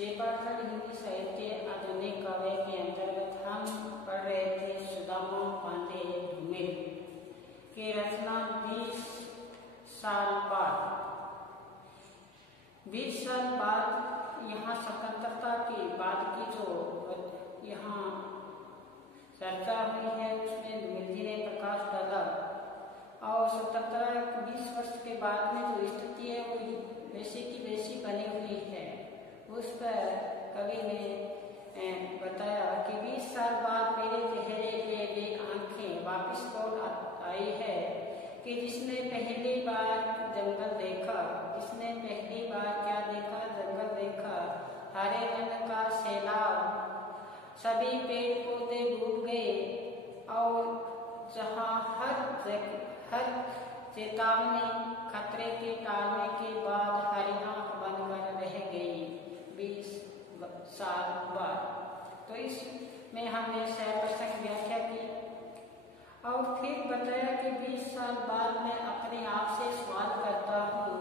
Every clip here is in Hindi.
श्रीपाठक हिंदी साहित्य आधुनिक काव्य के अंतर्गत हम पढ़ रहे थे सुदामा पांडे धूमिल की रचना 20 साल बाद। 20 साल बाद यहाँ स्वतंत्रता के बाद की जो यहाँ चर्चा हुई है उसमें धूमिल जी ने प्रकाश डाला और स्वतंत्रता 20 वर्ष के बाद में जो स्थिति है वो वैसी की वैसी बनी हुई है। उस पर कवि ने बताया कि 20 साल बाद मेरे चेहरे पे वे आंखें वापस लौट आई है कि जिसने पहली बार जंगल देखा, जिसने पहली बार क्या देखा, जंगल देखा, हरे रंग का सैलाब, सभी पेड़ पौधे डूब गए और जहाँ हर चेतावनी खतरे के टालने के बाद हरी आंख बनकर रह गई 20 साल बाद। तो इसमें हमने सहप्रसंग व्याख्या की और फिर बताया कि 20 साल बाद मैं अपने आप से सवाल करता हूँ,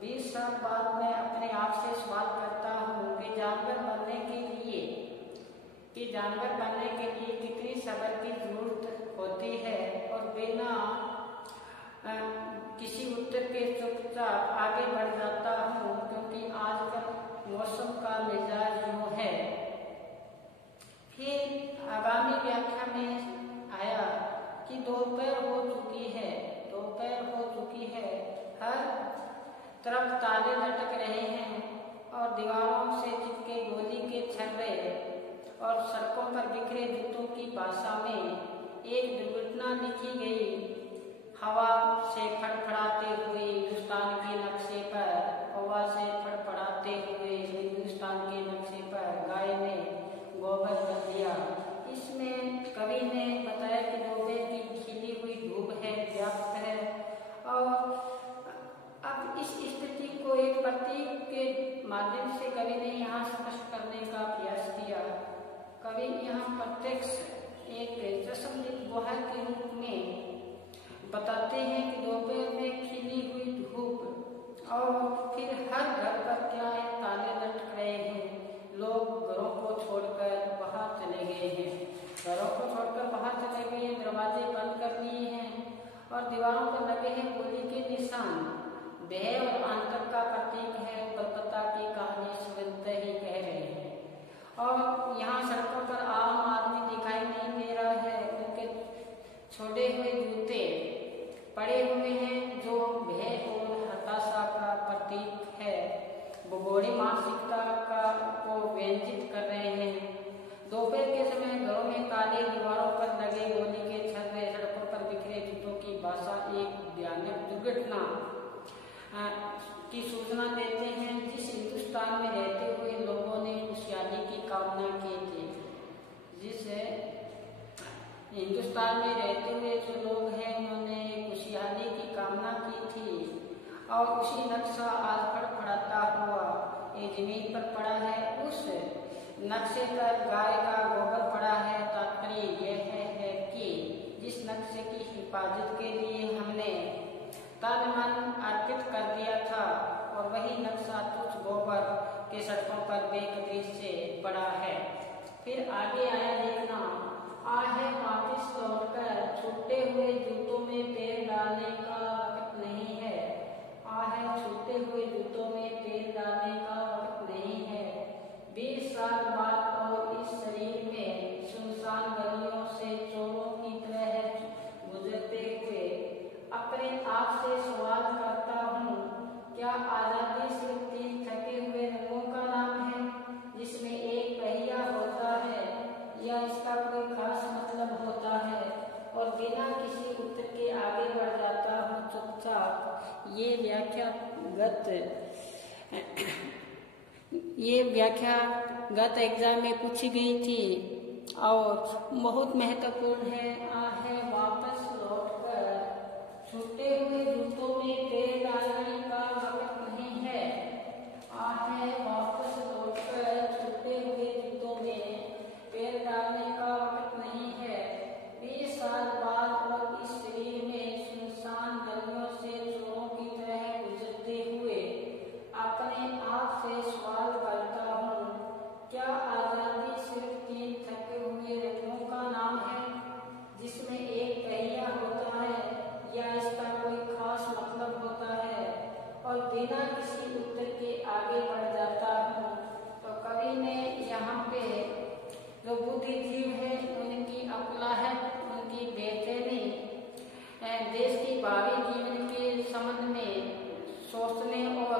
20 साल बाद मैं अपने आप से सवाल करता हूँ कि जानवर बनने के लिए कितनी सब्र की जरूरत होती है और बिना किसी उत्तर के चुपचाप आगे बढ़ जाता हूँ क्योंकि आजकल मौसम का मिजाज यूं है। फिर आगामी व्याख्या में आया कि दोपहर हो चुकी है, हर तरफ ताले लटक रहे हैं और दीवारों से चिपके गोली के छर्रे और सड़कों पर बिखरे जूतों की भाषा में एक दुर्घटना लिखी गई। हवा से फड़फड़ाते हुए हिंदुस्तान के नक्शे पर गाय ने गोबर कर दिया। इसमें कवि ने बताया कि दोपहर की खिली हुई धूप है, व्याप्त है और अब इस स्थिति को एक प्रतीक के माध्यम से कवि ने यहाँ स्पष्ट करने का प्रयास किया। कवि यहाँ प्रत्यक्ष एक चश्मदीद गुहा के रूप में बताते हैं कि दोपहर में खिली हुई धूप और फिर हर घर पर क्या है, ताले लटक रहे हैं, लोग घरों को छोड़कर बाहर चले गए हैं, दरवाजे बंद कर दिए हैं और दीवारों पर लगे हैं गोली के निशान। भय और आतंक का प्रतीक है, बर्बरता की कहानी सुनते ही कह रहे हैं और यहाँ सड़कों पर आम आदमी दिखाई नहीं दे रहा है, उनके छोड़े हुए जूते पड़े हुए हैं जो भय और हताशा का प्रतीक है, भूगोड़ी मानसिकता को व्यंजित कर रहे हैं। दोपहर के समय घरों में ताले, दीवारों पर लगे गोली के छर्रे, सड़कों पर बिखरे जूतों की भाषा एक भयानक दुर्घटना की सूचना देते हैं जिस हिंदुस्तान में रहते हुए लोगों ने खुशहाली की कामना की थी। जिस हिंदुस्तान में रहते हुए जो लोग हैं उन्होंने खुशहाली की कामना की थी और उसी नक्शा आज फड़फड़ाता हुआ ये जमीन पर पड़ा है। उस नक्शे पर गाय का गोबर पड़ा है। तात्पर्य यह है कि जिस नक्शे की हिफाजत के लिए हमने तन मन अर्पित कर दिया था और वही नक्शा तुच्छ गोबर के सड़कों पर बेकदरी से पड़ा है। फिर आगे आया देखना, आहे वापस लौटकर छूटे हुए जूतों में पैर डालने का वक्त नहीं है, आहे छूटे हुए जूतों में पैर डालने का वक्त नहीं है। 20 साल बाद और इस शरीर में सुनसान गलियों से चोरों की तरह गुजरते हुए अपने आप से सवाल करता हूँ, क्या आजादी सिर्फ 3 थके हुए रंगों का नाम है जिसमें एक पहिया होता है या इसका कोई खास मतलब होता है? और बिना किसी उत्तर के आगे बढ़ जाता हूँ चुपचाप। ये व्याख्या एग्जाम में पूछी गई थी और बहुत महत्वपूर्ण है। आहे वापस लौटकर छूटे हुए जूतों में पैर डालने का वक्त नहीं है, आहे वापस लौटकर छूटे हुए जूतों में पैर डालने का वक्त नहीं है। 20 साल बाद और इस शरीर में सुनसान गलियों से चोरों की तरह गुजरते हुए अपने आप से सवाल करता हूँ,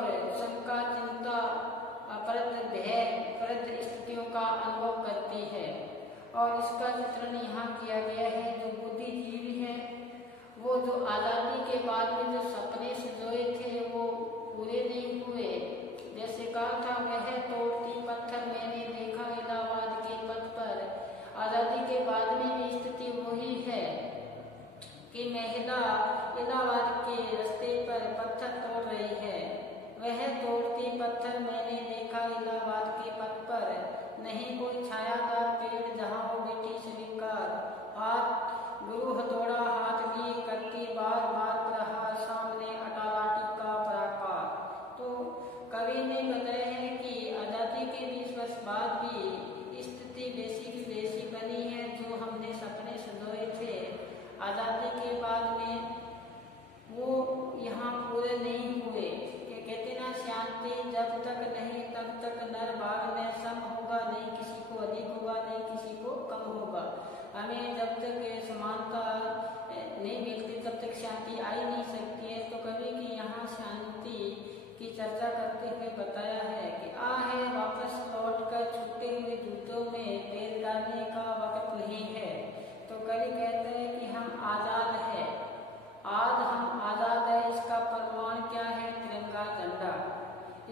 और शंका, चिंता, परत भय, परत स्थितियों का अनुभव करती है। और इसका चित्रण यहाँ किया गया है। जो बुद्धिजीवी है वो जो आज़ादी के बाद में जो सपने सजोए थे वो पूरे नहीं हुए। जैसे कहा था, वह तोड़ती पत्थर मैंने देखा इलाहाबाद के पथ पर। आज़ादी के बाद में भी स्थिति वही है कि महिला इलाहाबाद के रास्ते पर पत्थर तोड़ रही है। वह तोड़ती पत्थर मैंने देखा इलाहाबाद के पथ पर, नहीं कोई छायादार पेड़ जहाँ हो बैठी स्वीकार। हाथ गुरु हथौड़ा हाथ लिए करती बार बार प्रहार, सामने अटालाटी का पराकार। तो कवि ने बताया है कि आज़ादी के 20 वर्ष बाद भी स्थिति वैसी की वैसी बनी है। जो हमने सपने सजोए थे आज़ादी के बाद में वो यहाँ पूरे नहीं हुए। कहते ना, शांति जब तक नहीं तब तक नर भाग में सम होगा, नहीं किसी को अधिक होगा नहीं किसी को कम होगा। हमें जब तक समानता नहीं मिलती तब तक शांति आ ही नहीं सकती है। तो कवि की यहाँ शांति की चर्चा करते हुए बताया है कि है वापस लौट कर छूटे हुए जूतों में पैर डालने का वक्त नहीं है। तो कवि कहते हैं कि हम आज़ाद है, आज हम आज़ाद है। इसका प्रमाण क्या है? तिरंगा झंडा।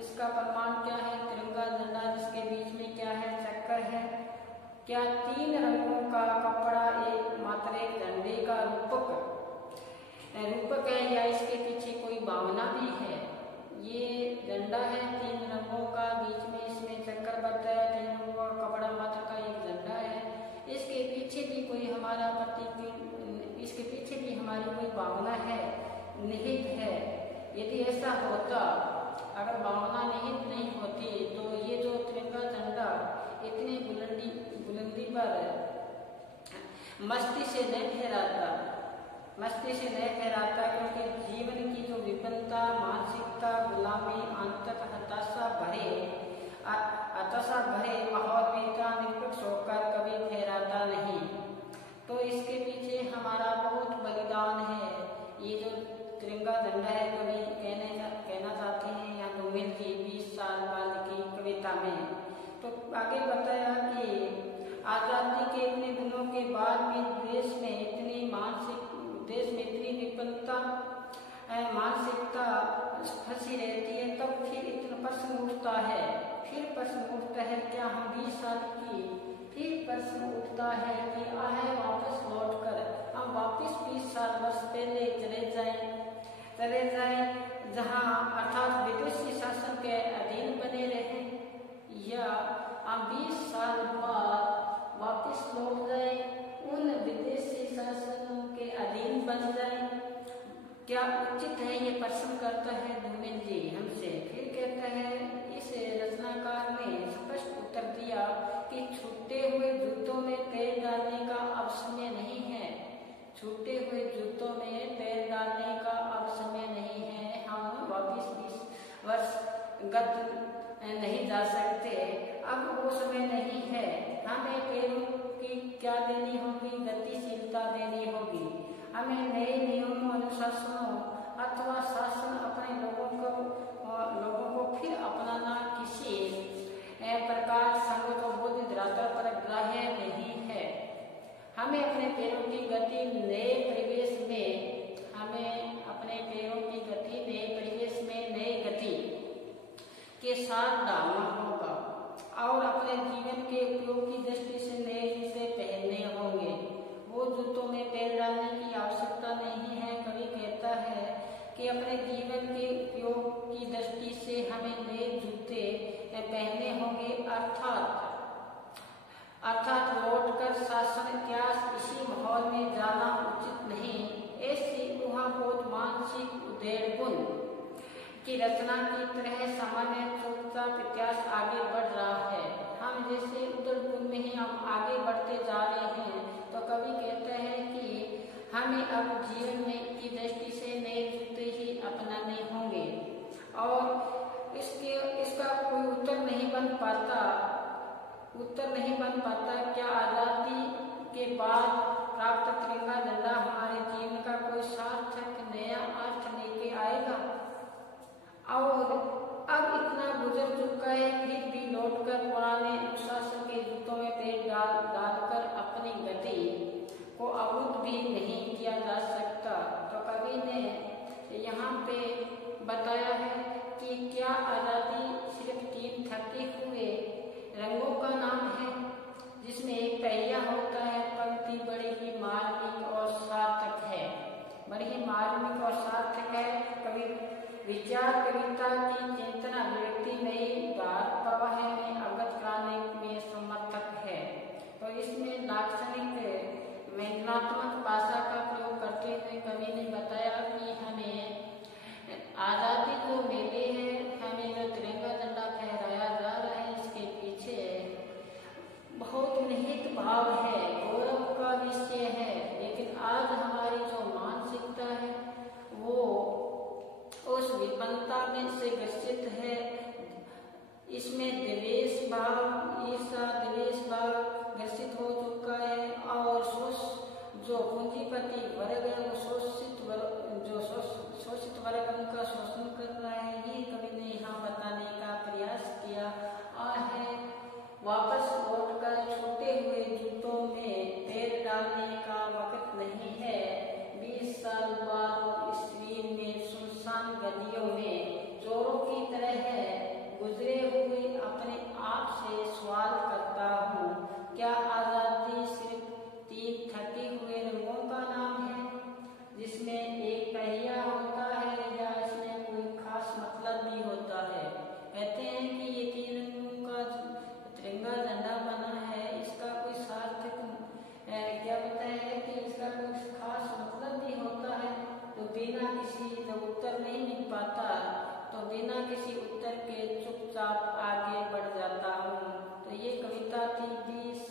इसका प्रमाण क्या है? तिरंगा झंडा, जिसके बीच में क्या है? चक्कर है। क्या 3 रंगों का कपड़ा एक मात्र एक झंडे का रूपक है, या इसके पीछे कोई भावना भी है? ये झंडा है 3 रंगों का, बीच में इसमें चक्कर बता है, 3 रंगों का कपड़ा मात्र का एक झंडा है। इसके पीछे भी कोई हमारा इसके पीछे भी हमारी कोई भावना है, निहित है। यदि ऐसा होता, अगर भावना निहित नहीं होती तो ये जो तिरंगा झंडा इतनी बुलंदी पर मस्ती से नहीं फहराता, क्योंकि जीवन की जो विपन्नता, मानसिकता, गुलामी, आंतरिक हताशा भरे माहौल में इतना निष्पक्ष होकर कभी फहराता नहीं। तो इसके पीछे हमारा बहुत बलिदान है। ये जो तिरंगा झंडा है, कवि कहना चाहते हैं यहाँ धूमिल जी 20 साल बाद की कविता में। तो आगे बताया कि आज़ादी के इतने दिनों के बाद भी देश में इतनी विपन्नता मानसिकता फंसी रहती है। तब फिर इतना प्रश्न उठता है, क्या हम 20 साल की फिर प्रश्न उठता है कि वापस लौट कर हम वापस 20 वर्ष पहले चले जाएं, जहां अर्थात विदेशी शासन के अधीन बने रहे, या हम 20 साल बाद वापस लौट जाए उन विदेशी शासनों के अधीन बन जाए। क्या उचित है? ये प्रश्न करता है धूमिल जी हमसे। फिर कहता है, इस रचनाकार ने स्पष्ट उत्तर दिया कि छूटे हुए जूतों में पैर डालने का अब समय नहीं है। छूटे हुए जूतों में पैर डालने का अब समय नहीं है। हम वापिस 20 वर्ष गत नहीं जा सकते, अब वो समय नहीं है। हमें पैरों की क्या देनी होगी? गतिशीलता देनी होगी। हमें नए नियमों, अनुशासनों अथवा शासन अपने लोगों को फिर अपनाना किसी प्रकार संगत और बौद्ध धरातल पर ग्राह्य नहीं है। हमें अपने पैरों की गति नए परिवेश में नए गति के साथ डालना होगा और अपने जीवन के उपयोग की दृष्टि से नए जूते पहनने होंगे। वो जूतों में पैर डालने की आवश्यकता नहीं है। कवि कहता है कि अपने जीवन के उपयोग की दृष्टि से हमें नए जूते पहनने होंगे, अर्थात लौटकर शासन क्या इसी माहौल में जाना उचित नहीं। ऐसी ऊहापोत मानसिक उद्वेगुण की रचना की तरह सामान्य चुपचाप इतिहास आगे बढ़ रहा है। हम जैसे उदरपुर में ही हम आगे बढ़ते जा रहे हैं। तो कवि कहते हैं कि हमें अब जीवन में की दृष्टि से नए जूते ही अपनाने होंगे। और इसका कोई उत्तर नहीं बन पाता क्या आज़ादी के बाद प्राप्त तिरंगा झंडा हमारे जीवन का कोई सार्थक नया अर्थ लेके आएगा? और को अबूझ भी नहीं किया जा सकता। तो कवि ने यहाँ पे बताया है कि क्या आज़ादी सिर्फ 3 थके हुए रंगों का नाम है, जिसमें एक पहिया होता है। पंक्ति बड़ी ही मार्मिक और सार्थक है, बड़ी ही मार्मिक और सार्थक है। कवि विचार कविता की चेतना व्यक्ति में भाव प्रवाह में अवगत कराने में समर्थक है। तो इसमें लाक्षणिक व्यंग्यात्मक भाषा का प्रयोग करते हुए कवि ने बताया कि हमें आज़ादी जो मेले है, हमें जो तिरंगा झंडा फहराया जा रहा है, इसके पीछे बहुत निहित भाव है, गौरव का विषय है। लेकिन आज हमारी जो मानसिकता है वो उस विपन्नता में से ग्रसित है। इसमें द्वेष भाव, ईर्ष्या, द्वेष भाव ग्रसित हो चुका है। और जो पूंजीपति वर्ग है वो शोषित वर्ग उनका शोषण कर रहा है। ये कवि ने यहाँ बताने का प्रयास किया है। वापस लौटकर छूटे हुए जूतों में पैर डालने का वक्त नहीं है। 20 साल बाद इस शरीर में सुनसान गलियों में चोरों की तरह गुजरे हुए अपने आप से सवाल करता हूँ, क्या आज़ादी सिर्फ 3 थके हुए रंगों का नाम है, जिसमें एक पहिया होता है, या इसमें कोई खास मतलब भी होता है। कहते हैं कि ये 3 रंगों का तिरंगा झंडा बना है, इसका कोई सार्थक क्या बताया है कि इसका कोई खास मतलब भी होता है। तो बिना किसी जब उत्तर नहीं मिल पाता तो बिना किसी उत्तर के चुपचाप आगे बढ़ जाता हूँ। तो ये कविता थी 20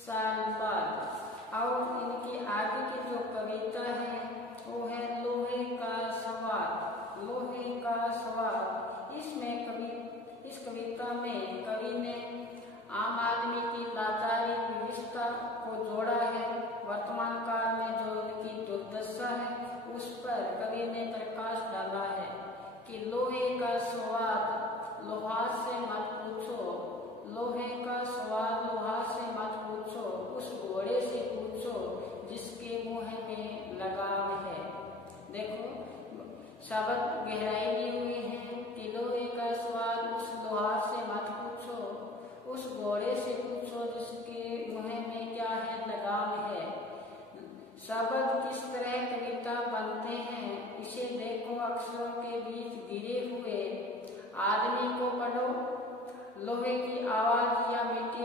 साल बाद। और इनकी आगे की जो कविता है वो है लोहे का सवाल। लोहे का सवाल, इस कविता में कवि ने आम आदमी की लाचारी विवशता को जोड़ा है। वर्तमान काल में जो उनकी दुर्दशा है उस पर कवि ने प्रकाश डाला है कि लोहे का स्वाद लोहा से मत पूछो, लोहे का स्वाद लोहा से मत पूछो, उस घोड़े से पूछो जिसके मुंह में लगाम है। देखो शब्द गहराई ली हुई है कि लोहे का स्वाद उस लोहा से मत पूछो, उस घोड़े से पूछो जिसके मुंह में क्या है, लगाम है। शब्द किस तरह कविता बनते हैं इसे देखो। अक्षरों के बीच गिरे हुए आदमी को पढ़ो, लोहे की आवाज या मिट्टी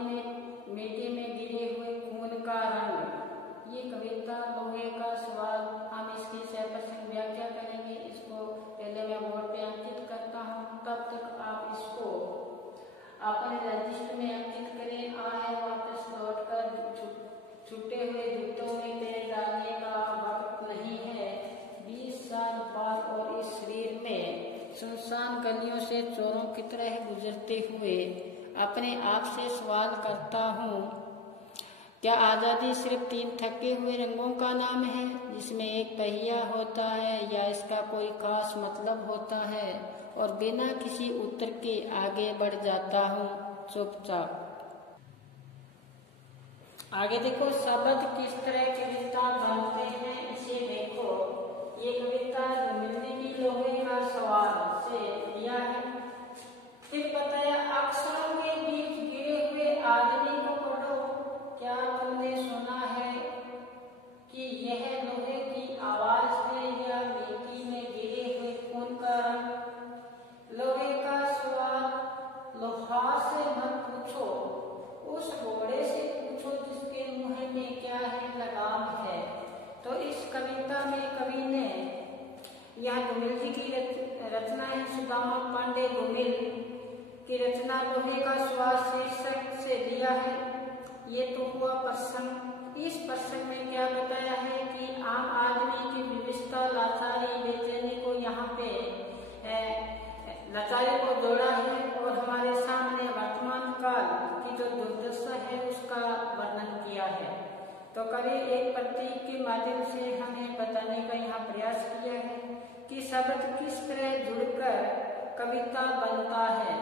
में गिरे हुए खून का रंग। ये कविता लोहे का स्वाद, हम इसकी सहप्रसंग व्याख्या करेंगे। इसको पहले मैं बोर्ड पे अंकित करता हूँ, तब तक आप इसको अपने रजिस्टर में अंकित करें। आए वापस लौटकर छूटे हुए जूतों में पैर डालने का वक्त नहीं है। 20 साल बाद और इस शरीर में सुनसान गलियों से चोरों की तरह गुजरते हुए अपने आप से सवाल करता हूँ, क्या आज़ादी सिर्फ 3 थके हुए रंगों का नाम है, जिसमें एक पहिया होता है, या इसका कोई खास मतलब होता है। और बिना किसी उत्तर के आगे बढ़ जाता हूँ चुपचाप। आगे देखो शब्द किस तरह कविता बनते हैं इसे देखो। ये कविता मिलने की लोहे का सवाल से लिया है। फिर बताया अक्षरों के बीच गिरे हुए आदमी को पढ़ो, क्या तुमने सुना है कि यह लोहे की आवाज है या मिट्टी में गिरे हुए खून का रंग। लोहे का स्वाद लोहा से मत पूछो, उस घोड़े से पूछो जिसके मुंह में क्या है, लगाम है। तो इस कविता में कवि ने यहाँ धूमिल जी की रचना है, सुदामा पांडे धूमिल की रचना लोहे का स्वाद शीर्षक से लिया है। ये तो हुआ प्रसंग। इस प्रसंग में क्या बताया है कि आम आदमी की विविधता, लाचारी, बेचैनी को यहाँ पे लाचारी को जोड़ा है और हमारे सामने वर्तमान काल की जो दुर्दशा है उसका वर्णन किया है। तो कवि एक प्रतीक के माध्यम से हमें बताने का यहाँ प्रयास किया है कि शब्द किस तरह जुड़कर कविता बनता है।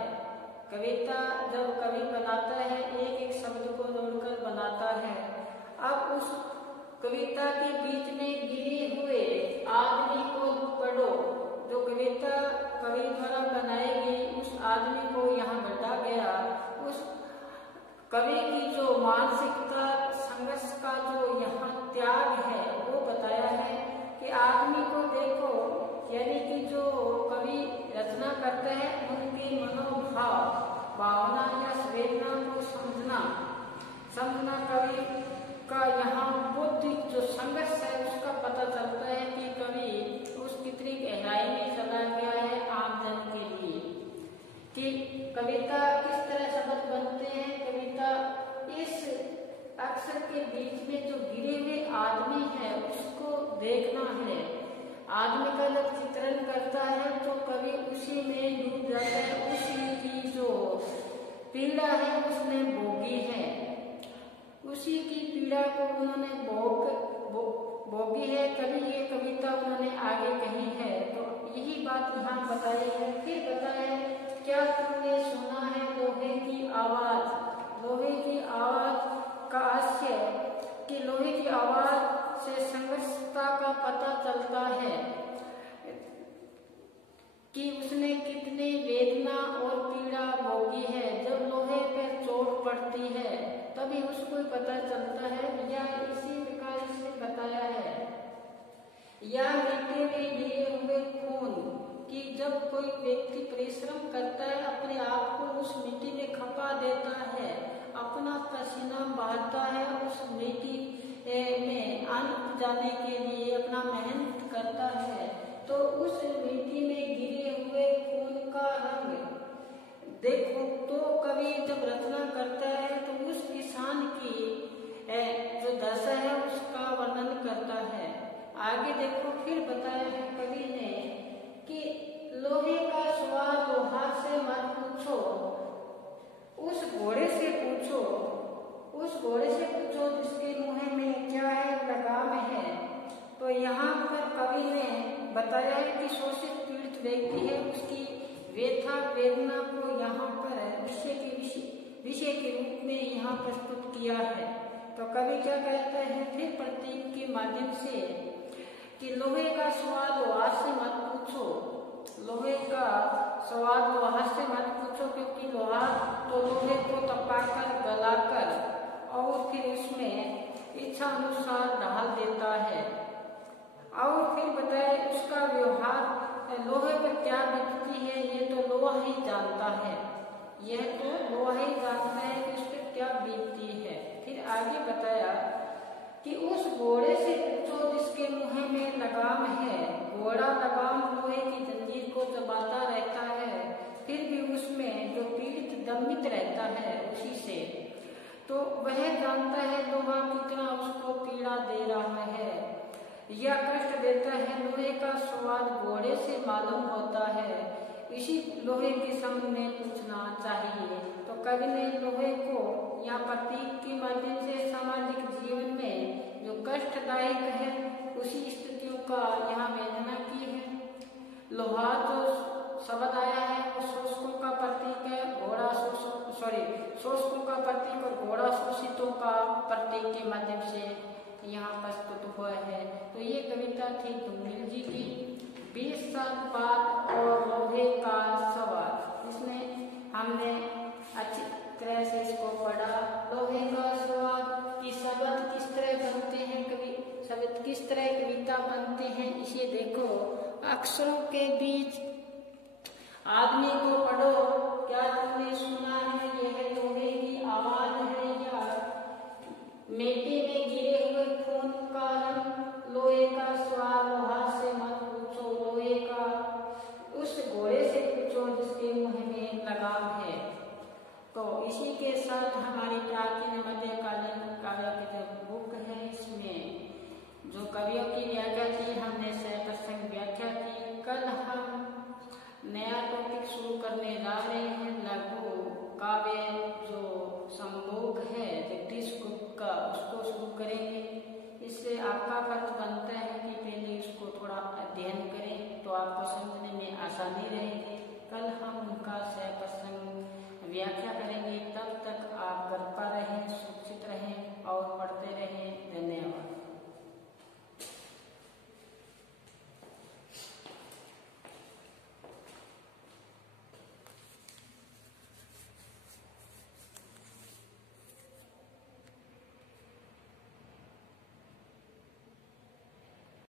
कविता जब कवि बनाता है एक एक शब्द को जोड़कर बनाता है। अब उस कविता के बीच में गिरे हुए आदमी को पढ़ो। जो कविता कवि द्वारा बनाई गई उस आदमी को यहाँ गढ़ा गया। उस कवि की जो मानसिकता संघर्ष का जो यहाँ त्याग है वो बताया है कि आदमी को देखो, यानी कि जो कवि रचना करते हैं उनके मनोभाव भावना या संवेदना को समझना कवि का यहाँ बौद्धिक जो संघर्ष है उसका पता चलता है कि कवि उस कितनी गहराई में चला गया है आम जन के लिए। कि कविता किस तरह शब्द बनते हैं, कविता इस अक्षर के बीच में जो गिरे हुए आदमी है उसको देखना है। आदमी का जब चित्रण करता है तो कवि उसी में डूब जाता है, उसी की जो पीड़ा है उसने भोगी है, उसी की पीड़ा को उन्होंने भोगी है। कवि ये कविता उन्होंने आगे कही है, तो यही बात यहाँ बताई है। फिर बताया क्या तुमने सुना है लोहे की आवाज। लोहे की आवाज का आशय कि लोहे की आवाज से संघर्षता का पता चलता है कि उसने कितनी वेदना और पीड़ा भोगी है। जब लोहे पर चोट पड़ती है तभी उसको पता चलता है। या इसी प्रकार से बताया है, या मिट्टी में गिरे हुए खून कि जब कोई व्यक्ति परिश्रम करता है, अपने आप को उस मिट्टी में खपा देता है, अपना पसीना बहाता है, उस मिट्टी में अन्न उपजाने के लिए अपना मेहनत करता है, तो उस मिट्टी में गिरे हुए खून का रंग देखो। तो कवि जब रचना करता है तो उस किसान की जो दशा है उसका वर्णन करता है। आगे देखो फिर बताया है कवि ने कि लोहे का स्वाद लोहार से मत पूछो, उस घोड़े से पूछो, उस घोड़े से पूछो जिसके मुंह में क्या है, लगाम है। तो यहाँ पर कवि ने बताया है कि शोषित पीड़ित व्यक्ति है, उसकी व्यथा वेदना को यहाँ पर विषय के रूप में यहाँ प्रस्तुत किया है। तो कवि क्या कहते हैं फिर प्रतीक के माध्यम से कि लोहे का स्वाद लोहार से मत पूछो, लोहे का स्वाद लोहार से मत पूछो, क्योंकि लोहार तो लोहे को तपाकर गलाकर और फिर उसमें इच्छा अनुसार ढाल देता है। और फिर बताए उसका व्यवहार लोहे पर क्या बीतती है ये तो लोहा ही जानता है, यह तो लोहा ही जानता है कि उस पर क्या बीतती है। फिर आगे बताया कि उस घोड़े से पूछो जिसके मुंह में लगाम है। घोड़ा लगाम लोहे की जंजीर को दबाता रहता है, फिर भी उसमें जो पीड़ित दमित रहता है उसी से, तो वह जानता है लोहा कितना उसको पीड़ा दे रहा है या कष्ट देता है। लोहे का स्वाद घोड़े से मालूम होता है, इसी लोहे के सामने पूछना चाहिए। तो कवि ने लोहे को या प्रतीक के माध्यम से सामाजिक जीवन में जो कष्टदायक है उसी स्थितियों का यहाँ वेदना की है। लोहा जो शब्द आया है वो शोषकों का प्रतीक है, घोड़ा शोषकों का प्रतीक और घोड़ा शोषितों का प्रतीक के माध्यम से यहाँ प्रस्तुत हुआ है। तो ये कविता थी धूमिल जी की 20 साल बाद और लोहे का सवाल। इसमें हमने अच्छी तरह से इसको पढ़ा। लोहे का स्वाद की शब्द किस तरह बनते हैं, शब्द किस तरह कविता बनते हैं, इसे देखो। अक्षरों के बीच आदमी को पढ़ो। क्या तुमने सुना है यह लोहे की आवाज है या मिट्टी में गिरे हुए खून का रंग। लोहे का स्वाद लोहार से मत पूछो, लोहे का उस घोड़े से पूछो जिसके मुंह में लगाम है। तो इसी के साथ हमारी प्राचीन मध्यकालीन काव्य की जो बुक है इसमें जो कवियों की व्याख्या की हमने सहप्रसंग व्याख्या की। कल हम नया टॉपिक शुरू करने जा रहे हैं, लघु काव्य जो संभोग है जगदीश गुप्त का, उसको शुरू करेंगे।